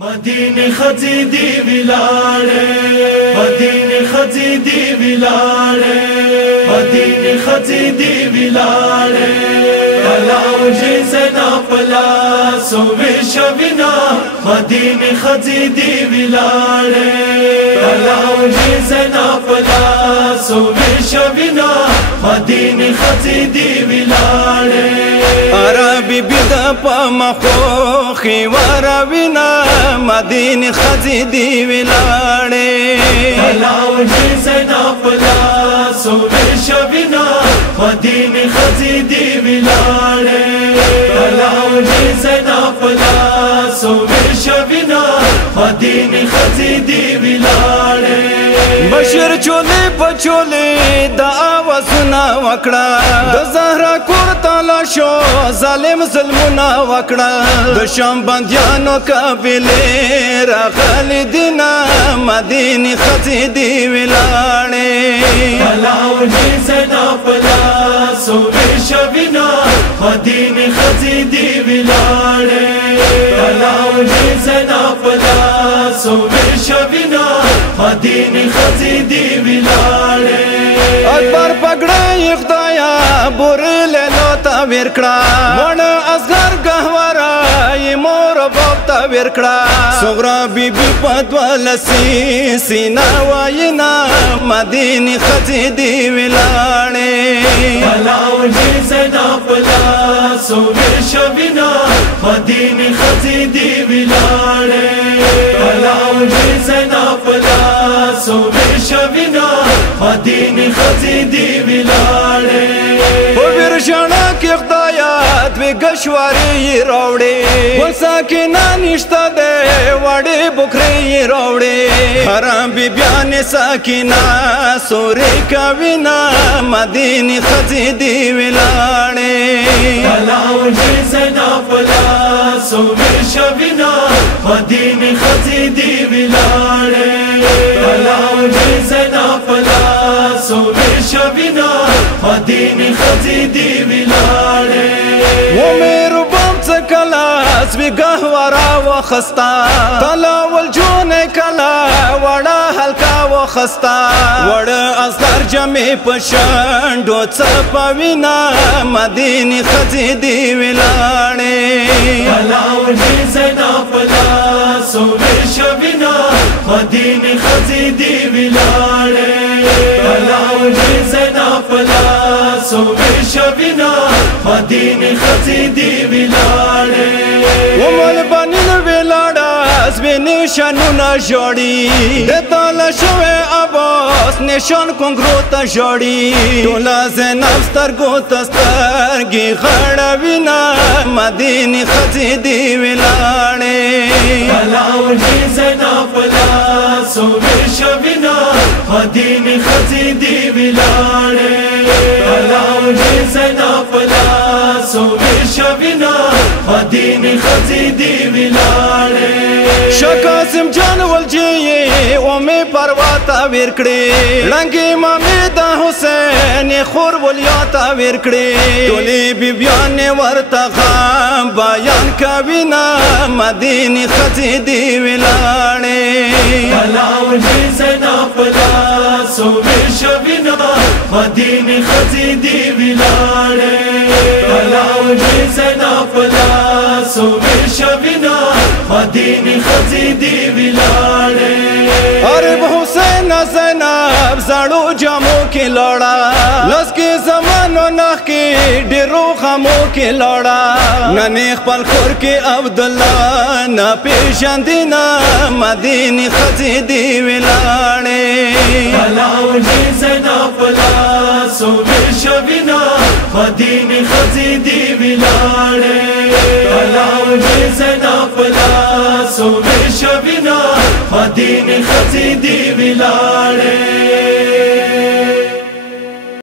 مدینه خزی دی ویلاړې مدینه خزی دی ویلاړې مدینه خزی دی ویلاړې کلاو جسنا پلا سو وشوینا مدینه خزی دی ویلاړې کلاو جسنا پلا سو وشوینا مدینه خزی دی ویلاړې عربی بدا پمخو خیواروینا مدینه خزی دی ویلاړې کلاو جسنا پلا سو وشوینا مدینه خزی دی ویلاړې کلاو جسنا پلا سو وشوینا مدینه خزی دی ویلاړې بشیر چولې پچولې دا آوازونه وکړه د زهرا کور تعالی شو ظالم ظلمونه وکړه د شام بندیانو قافلې راغلي دینا مدینه خزی دی ویلاړې کلاو جسنا پلا سو وشوینا مدینه خزی دی ویلاړې کلاو جسنا پلا سو وشوینا مدینه خزی دی ویلاړې اکبر پګړې خدایا بورل لو تا ورکړه مړ اصغر گهورا ی مور باب تا ورکړه صغرا بیبي پدولسی سینا واینا مدینه خزی دی ویلاړې کلاو جسنا پلا سو وشوینا مدینه خزی دی ویلاړې کلاو جسنا پلا سو وشوینا مدینه خزی دی ویلاړې او ورشانا کې خدایا دوی گشواري راوړې ول ساکینا نشته دې وړې بوکري راوړې حرام بي بیان ساکینا سورې کوینا مدینه خزی دی ویلاړې کلاو جسنا پلا سو وشوینا مدینه خزی دی ویلاړې کلاو جسنا پلا سو وشوینا مدینه خزی دی ویلاړې و مېرو بام څکلا اسوي گهورا وخستا تلاول جون کلا وړه حلقا وخستا وړه اصغر جمع پشندو څپوینا مدینه خزی دی ویلاړې کلاو جسنا پلا سو وشوینا مدینه خزی دی ویلاړې کلاو جسنا پلا سو وشوینا مدینه خزی دی ویلاړې ومل بنل ویلاړه اسوي نشانونه جوړي د تعالی شوه اباس نشان کنګرو ته جوړي ټولا زناب سترګو ته سترګي غړوینا مدینه خزی دی ویلاړې کلاو جسنا پلا سو وشوینا مدینه خزی دی ویلاړې کلاو جسنا پلا سو وشوینا مدینه خزی دی ویلاړې شکاسم جان ولجی او می پرواتا ورکړي لنګي مامي د حسین خور ولیاتا ورکړي ټولي بیبيان ورته غام بیان کوینا مدینه خزی دی ویلاړې کلاو جسنا پلا سو وشوینا مدینه خزی دی ویلاړې کلاو جسنا پلا سو وشوینا مدینه خزی دی ویلاړې عرب حسین زینب زړو جامو کې لړا لس کې زمانو نخ کې ډیرو خمو کې لړا نن خپل خور کې عبد الله نا پیژندینا مدینه خزی دی ویلاړې کلاو جسنا پلا سو وشوینا مدینه خزی دی ویلاړې کلاو جسنا پلا سو وشوینا مدینه خزی دی ویلاړې